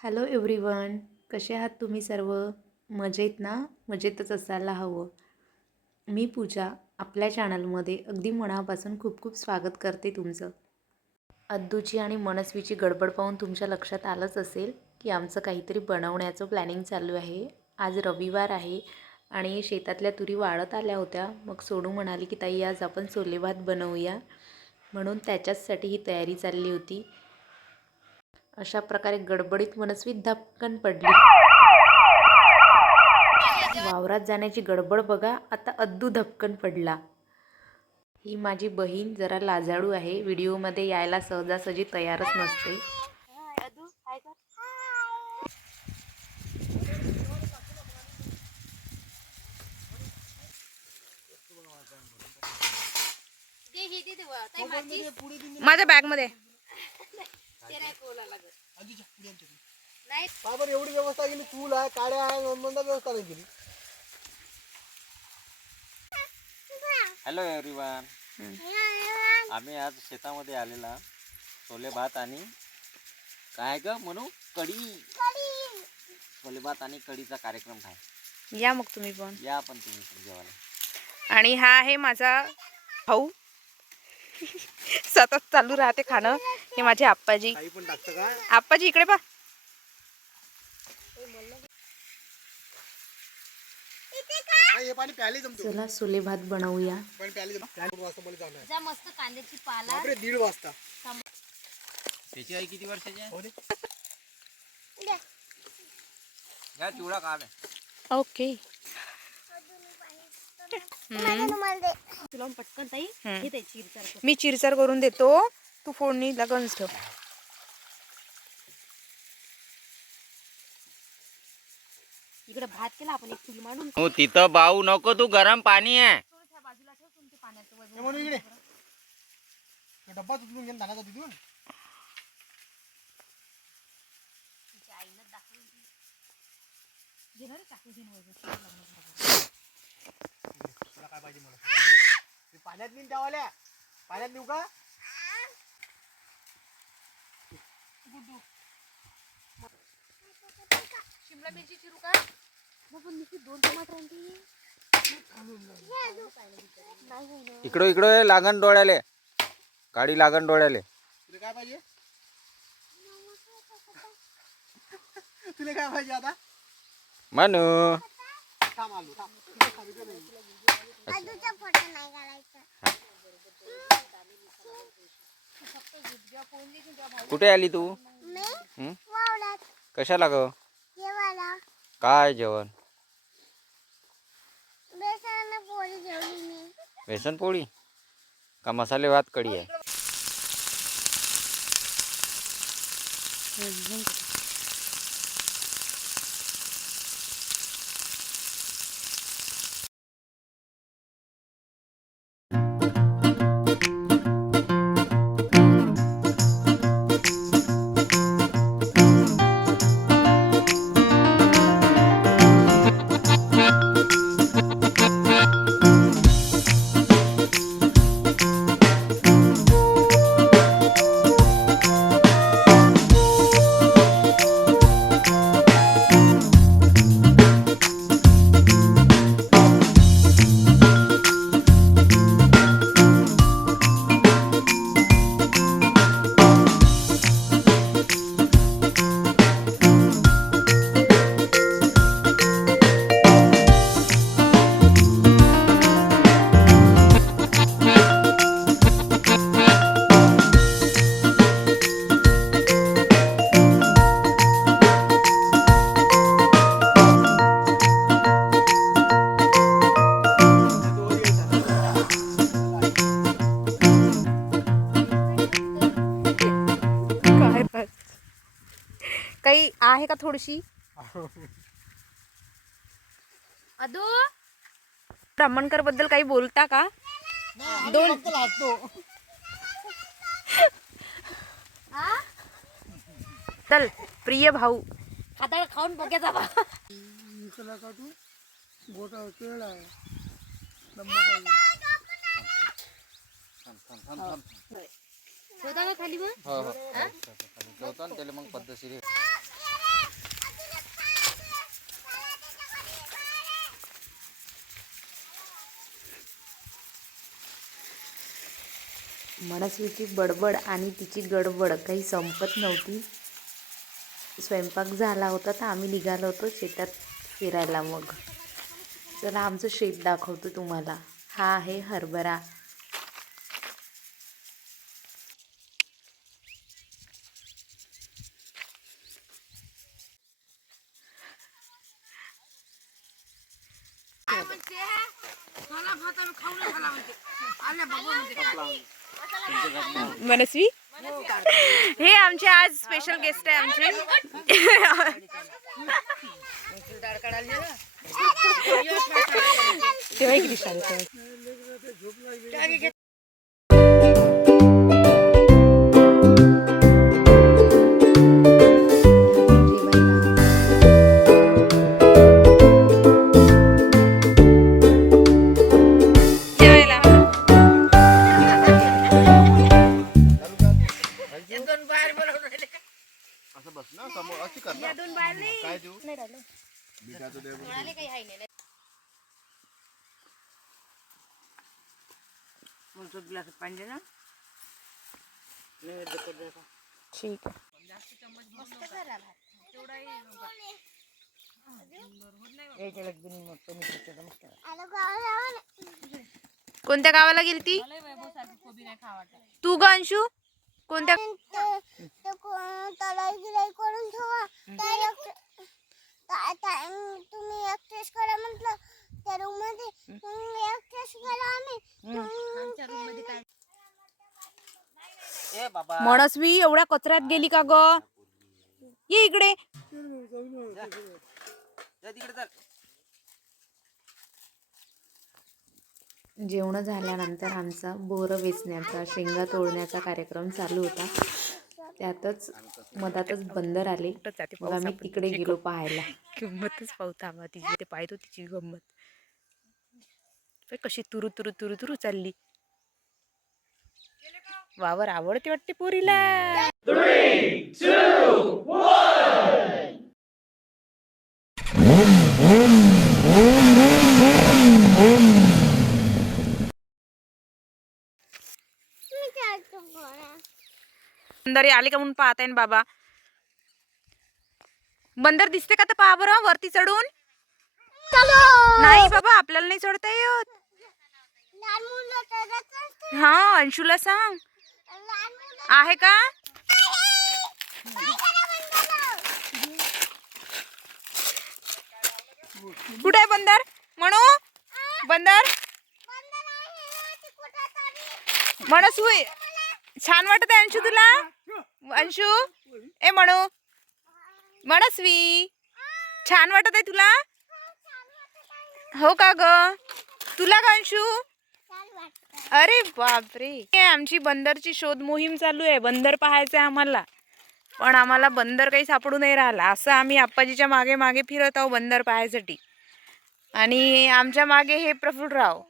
Hello everyone, कसे आहात तुम्ही सर्व? मजेत ना? मजेतच असायला हवं. मी पूजा आपल्या चॅनलमध्ये अगदी मनापासून खूप खूप स्वागत करते तुमचं. अद्दूची आणि मनस्वीची गडबड पाहून तुमच्या लक्षात आलंच असेल की आमचं काहीतरी बनवण्याचं प्लॅनिंग चालू आहे. आज रविवार आहे आणि शेतातल्या तुरी वाळत आल्या होत्या. मग सोनू म्हणाली की ताई आज आपण छोले भात बनवूया, म्हणून त्याच्याचसाठी ही तयारी चालली होती. अशा प्रकारे गडबडीत मनस्वी धपकन पडली. वावरात जाण्याची गडबड बघा, आता अद्दू धपकन पडला. ही माझी बहीण जरा लाजाळू आहे, व्हिडिओमध्ये यायला सहजासहजी तयारच नसते. माझ्या बॅग मध्ये बाबर एवढी व्यवस्था केली, चूल आहे, काड्या आहे, व्यवस्था नाही केली. हॅलो एव्हरीवन, आम्ही आज शेतामध्ये आलेला छोले भात आणि काय ग म्हणू कढी, छोले भात आणि कढीचा कार्यक्रम आहे. या मग तुम्ही पण या पण तुम्ही पण जेवायला. आणि हा आहे माझा भाऊ. सतत चालू राहते खाणं. हे माझे आप्पाजी. काही पण टाकतं का? आप्पाजी इकडे पा. हे पाणी प्यायला जमतो. चला छोले भात बनवूया. पण प्यायला जमतो. 4 वाजता मला जाणार आहे. जा मस्त कांद्याची पाला. बापरे 1:30 वाजता. त्याची आई किती वर्षाची आहे? हो रे. या चिवडा काढ. ओके. तुला पटकन ताई हे ताई चिरचार कर. मी चिरचार करून देतो, तू फोडणीला गंज ठेव. इकडे भात केला आपण, एक चूल मांडून हो तिथं बाऊ नको, तू गरम पाणी आहे. त्या बाजूला ठेव तुमच्या पाण्याचं हे वजन. म्हणून इकडे. तो डब्बा उचलून घेऊन धानाचा तिथून. तिच्या आईनं दाखवून दिली. घेणार आहे टाकून घेऊन वजन. तुला काय पाहिजे मला? ते पाण्यात नेऊन त्यावाल्या. पाण्यात नेऊ का? शिमला मिरची चिरू का? बाबा नुसती 2 टमाटर आणते. इकडं लागण डोळ्याले, गाडी लागण डोळ्याले. तुला काय पाहिजे? तुला काय पाहिजे आता? म्हणू थांब आलो, थांब. तुला सांगितलं नाही. कुठे आली तू? कशाला ग? काय जेवण? बेसन पोळी का मसाले भात कढी आहे? काही आहे का थोडीशी? अदू ब्राह्मणकर बद्दल काही बोलता का? दोन लागतो. चल प्रिय भाऊ, हाताला खाऊन बघायचा बा. तुला का तू गोटा केळ आहे. ठेवता का खाली मग? हो हो ठेवतो ना त्याला मग पद्धतशीर. मनस्वीची बडबड आणि तिची गडबड काही संपत नव्हती. स्वयंपाक झाला होता तर आम्ही निघालो होतो शेतात फिरायला. मग चला आमचं शेत दाखवतो तुम्हाला. हा आहे हरभरा. मनस्वी हे आमचे आज स्पेशल गेस्ट आहे आमचे. तेव्हा किती शांत आहे. जेवायला. असं बस ना समोर अशी कर ना. काय देऊ बिटाचं दे. ठीक आहे. आलो गावाला ना. कोणत्या गावाला गेलती तू ग अंशू? कोणत्या? तलाई गिलाई करून ठेवा. तुम्ही एक्सप्रेस करा म्हटलं त्या रूम मध्ये. एक्सप्रेस करा आम्ही. मनस्वी एवढ्या कचऱ्यात गेली का ग? ये इकडे. जेवण झाल्यानंतर आमचा बोरं वेचण्याचा शेंगा तोडण्याचा कार्यक्रम चालू होता. त्यातच मधातच बंदर आले. मग आम्ही तिकडे गेलो पाहायला. गंमतच पाहता आम्हा तिची. ते पाहतो तिची गंमत. कशी तुरु तुरु तुरु तुरु चालली. वावर आवडते वाटते पोरीला. बंदर आले का म्हणून पाहताय ना बाबा. बंदर दिसते का तर पहा बरं वरती चढून. नाही बाबा आपल्याला नाही चढता येत. हा अंशूला सांग आहे का. कुठे आहे बंदर म्हणू? बंदर म्हणूस छान वाटत आहे अंशू तुला? अंशू ए म्हणू मनस्वी छान वाटत आहे तुला? हो का ग? तुला का अंशू? अरे बापरे. आमची बंदरची शोध मोहीम चालू आहे. बंदर पाहायचं आहे आम्हाला. पण आम्हाला बंदर काही सापडू नाही राहिला. असं आम्ही आप्पाजीच्या मागे मागे फिरत आहोत बंदर पाहायसाठी. आणि आमच्या मागे हे प्रफुल्लराव.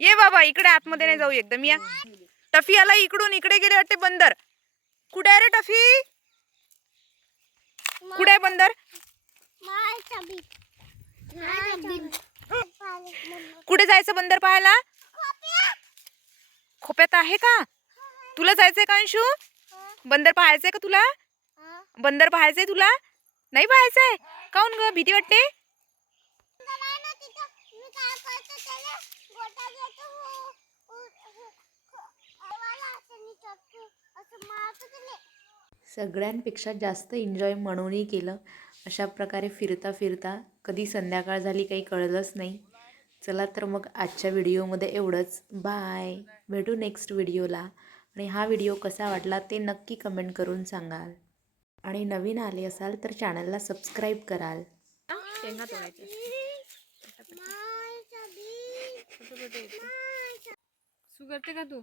ये बाबा इकडे आतमध्ये नाही जाऊ एकदम. या टफी आला इकडून. इकडे गेले वाटते बंदर. कुठे आहे रे टफी? कुठे आहे बंदर? कुठे जायचं बंदर पाहायला? खोप्यात आहे का? तुला जायचंय का अंशू? बंदर पाहायचंय का तुला? बंदर पाहायचंय तुला? नाही पाहायचंय काऊन ग? भीती वाटते? सगळ्यांपेक्षा जास्त एन्जॉय म्हणूनही केलं. अशा प्रकारे फिरता फिरता कधी संध्याकाळ झाली काही कळलंच नाही. चला तर मग आजच्या व्हिडिओमध्ये एवढंच. बाय. भेटू नेक्स्ट व्हिडिओला. आणि हा व्हिडिओ कसा वाटला ते नक्की कमेंट करून सांगाल. आणि नवीन आले असाल तर चॅनलला सबस्क्राईब कराल. शेंगा तोडायच्या. करते का तू?